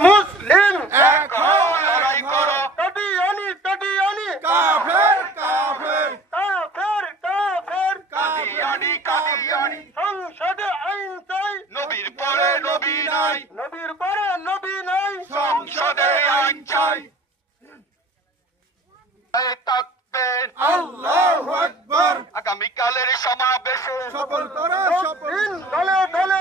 মুসলিম এক হও লড়াই করো কাদিয়ানি কাদিয়ানি কাফের কাফের কাফের কাফের কাদিয়ানি কাদিয়ানি সংসদে আইন চাই নবীর পরে নবী নাই নবীর পরে নবী নাই সংসদে আইন চাই তাকবীর আল্লাহু আকবার আগামীকালের সমাবেশে সফল করা সফল দিন দলে দলে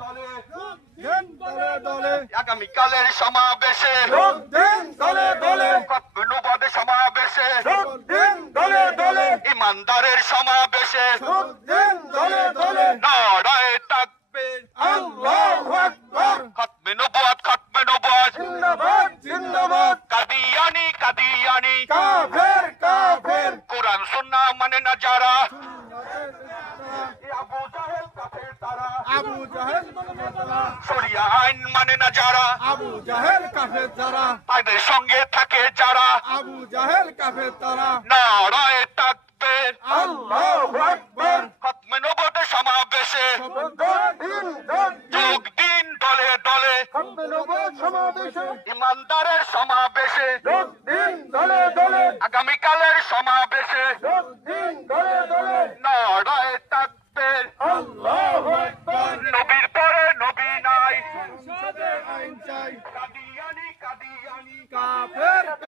দলে দলে আগামীকালের সমাবেশে দিন দলে দলে কতনুবাদ সমাবেশে দিন দলে দলে ইমানদারের সমাবেশে দিন দলে দলে নারায়ে তাকবীর আল্লাহু আকবার খতমে নবুয়ত জিন্দাবাদ জিন্দাবাদ কাদিয়ানি কাদিয়ানি কাফের কাফের কোরআন সুন্নাহ মানে না যারা আবু জাহেল কাফের তারা আবু জাহেল শরিয়া আইন মানে না যারা আবু জাহেল কাফের তারা তাদের সঙ্গে থাকে যারা আবু জাহেল কাফের তারা নারায়ে তাকবীর আল্লাহু আকবার খতমে নবুয়ত সমাবেশে দিন যোগ দিন দলে দলে সমাবেশে ইমানদারের সমাবেশে দিন দলে দলে আগামীকালের সমাবেশে দিন দলে দলে নারায়ে তাকবীর আল্লাহু আকবার